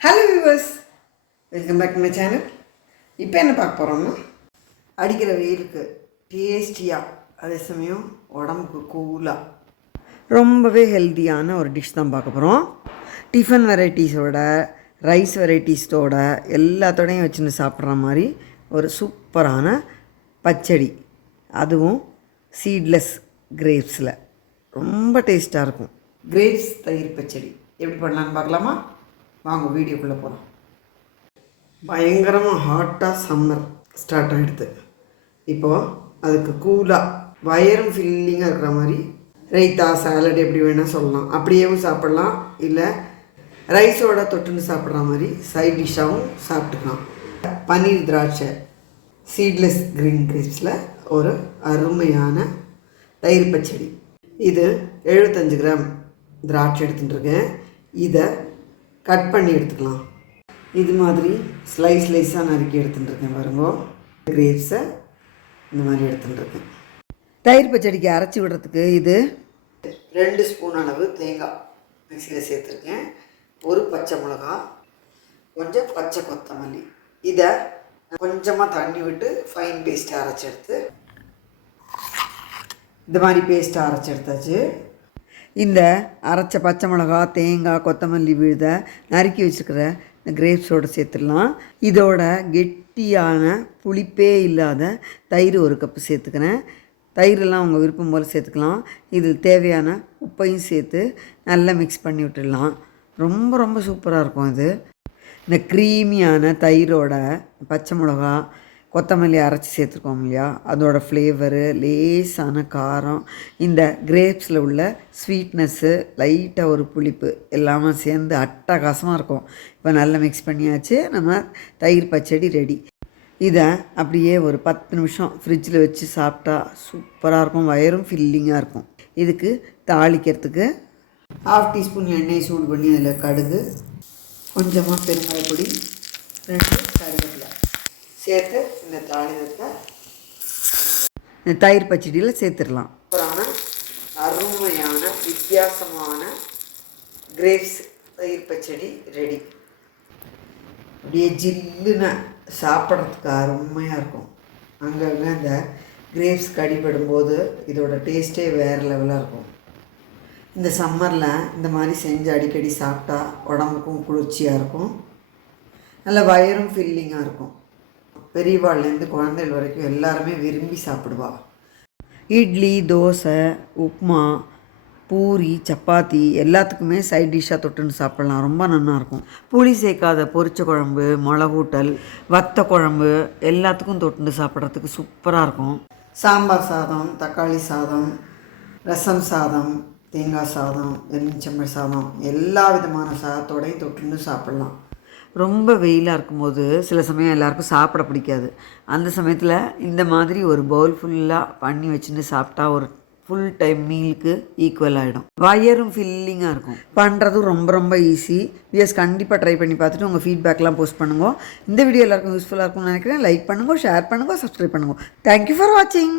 Hello viewers welcome back to my channel இப்போ என்ன பார்க்க போகிறோம்னா அடிக்கிற வெயிலுக்கு டேஸ்டியாக அதே சமயம் உடம்புக்கு கூலாக ரொம்பவே ஹெல்த்தியான ஒரு டிஷ் தான் பார்க்க போகிறோம் டிஃபன் வெரைட்டிஸோட ரைஸ் வெரைட்டிஸோட எல்லாத்தோடையும் வச்சுன்னு சாப்பிட்ற மாதிரி ஒரு சூப்பரான பச்சடி. அதுவும் சீட்லெஸ் கிரேப்ஸில் ரொம்ப டேஸ்ட்டாக இருக்கும். கிரேப்ஸ் தயிர் பச்சடி. எப்படி பண்ணலான்னு பார்க்கலாமா? வாங்க வீடியோக்குள்ளே போகலாம் பயங்கரமாக ஹாட்டாக சம்மர் ஸ்டார்ட் ஆகிடுது இப்போது அதுக்கு கூலாக வயரும் ஃபில்லிங்காக இருக்கிற மாதிரி ரைத்தா சாலட் எப்படி வேணால் சொல்லலாம். அப்படியேவும் சாப்பிட்லாம். இல்லை ரைஸோட தொட்டுன்னு சாப்பிட்ற மாதிரி சைட் டிஷ்ஷாகவும் சாப்பிட்டுக்கலாம். பன்னீர் திராட்சை சீட்லெஸ் க்ரீன் கிரேப்ஸில் ஒரு அருமையான தயிர் பச்சடி. இது எழுபத்தஞ்சு கிராம் திராட்சை எடுத்துட்டுருக்கேன் இதை கட் பண்ணி எடுத்துக்கலாம். இது மாதிரி ஸ்லைஸ் ஸ்லைஸாக நறுக்கி எடுத்துட்டுருக்கேன் பாருங்க. கிரேப்ஸை இந்த மாதிரி எடுத்துட்டுருக்கேன். தயிர் பச்சடிக்கு அரைச்சி விடுறதுக்கு இது ரெண்டு ஸ்பூன் அளவு தேங்காய் மிக்சியில் சேர்த்துருக்கேன். ஒரு பச்சை மிளகா கொஞ்சம் பச்சை கொத்தமல்லி. இதை கொஞ்சமாக தண்ணி விட்டு ஃபைன் பேஸ்ட்டாக அரைச்சி எடுத்து இந்த மாதிரி பேஸ்ட்டை அரைச்சி எடுத்தாச்சு. இந்த அரைச்ச பச்சை மிளகா தேங்காய் கொத்தமல்லி விழுதை நறுக்கி வச்சுருக்கிற இந்த கிரேப்ஸோடு சேர்த்துடலாம். இதோட கெட்டியான புளிப்பே இல்லாத தயிர் ஒரு கப்பு சேர்த்துக்கிறேன். தயிரெல்லாம் உங்கள் விருப்பம் போல் சேர்த்துக்கலாம். இதில் தேவையான உப்பையும் சேர்த்து நல்லா மிக்ஸ் பண்ணி விட்டுடலாம். ரொம்ப ரொம்ப சூப்பராக இருக்கும் இது. இந்த க்ரீமியான தயிரோட பச்சை மிளகா கொத்தமல்லி அரைச்சி சேர்த்துருக்கோம் இல்லையா? அதோட ஃப்ளேவரு லேசான காரம் இந்த கிரேப்ஸில் உள்ள ஸ்வீட்னஸ்ஸு லைட்டாக ஒரு புளிப்பு எல்லாமே சேர்ந்து அட்டகாசமாக இருக்கும். இப்போ நல்லா மிக்ஸ் பண்ணியாச்சு நம்ம தயிர் பச்சடி ரெடி இதை அப்படியே ஒரு பத்து நிமிஷம் ஃப்ரிட்ஜில் வச்சு சாப்பிட்டா சூப்பராக இருக்கும். வயரும் ஃபில்லிங்காக இருக்கும். இதுக்கு தாளிக்கிறதுக்கு ஹாஃப் டீஸ்பூன் எண்ணெய் சூடு பண்ணி அதில் கடுகு கொஞ்சமாக பெருங்காயப்பொடி ரெண்டு கருவேப்பிலை. சேர்த்து இந்த தாளிதத்தை இந்த தயிர் பச்சடியில் சேர்த்துடலாம். அருமையான வித்தியாசமான கிரேப்ஸ் தயிர் பச்சடி ரெடி அப்படியே ஜில்லுன்னு சாப்பிட்றதுக்கு அருமையாக இருக்கும். அங்கங்கே இந்த கிரேப்ஸ் கடிபடும்போது இதோட டேஸ்ட்டே வேறு லெவலாக இருக்கும். இந்த சம்மரில் இந்த மாதிரி செஞ்சு அடிக்கடி சாப்பிட்டா உடம்புக்கும் குளிர்ச்சியாக இருக்கும். நல்ல வயரும் ஃபில்லிங்காக இருக்கும். பெரியவாள்லேருந்து குழந்தைகள் வரைக்கும் எல்லாருமே விரும்பி சாப்பிடுவா. இட்லி தோசை உப்மா பூரி சப்பாத்தி எல்லாத்துக்குமே சைட் டிஷ்ஷாக தொட்டுன்னு சாப்பிட்லாம். ரொம்ப நல்லாயிருக்கும் புளி சேர்க்காத பொரிச்ச குழம்பு மிளகூட்டல் வத்த குழம்பு எல்லாத்துக்கும் தொட்டுன்னு சாப்பிட்றதுக்கு சூப்பராக இருக்கும். சாம்பார் சாதம் தக்காளி சாதம் ரசம் சாதம் தேங்காய் சாதம் எலுமிச்சம்பழ சாதம் எல்லா விதமான சாதத்தோடையும் தொட்டுன்னு சாப்பிட்லாம். ரொம்ப வெயிலாக இருக்கும்போது சில சமயம் எல்லாருக்கும் சாப்பிட பிடிக்காது. அந்த சமயத்தில் இந்த மாதிரி ஒரு பவுல் ஃபுல்லாக பண்ணி வச்சுன்னு சாப்பிட்டா ஒரு ஃபுல் டைம் மீலுக்கு ஈக்குவல் ஆகிடும் வயரும் ஃபில்லிங்காக இருக்கும். பண்ணுறதும் ரொம்ப ரொம்ப ஈஸி விஎஸ் கண்டிப்பாக ட்ரை பண்ணி பார்த்துட்டு உங்கள் ஃபீட்பேக்லாம் போஸ்ட் பண்ணுங்கள் இந்த வீடியோ எல்லாருக்கும் யூஸ்ஃபுல்லாக இருக்கும்னு நினைக்கிறேன். லைக் பண்ணுங்க ஷேர் பண்ணுங்க சப்ஸ்கிரைப் பண்ணுங்கள் தேங்க்யூ ஃபார் வாட்சிங்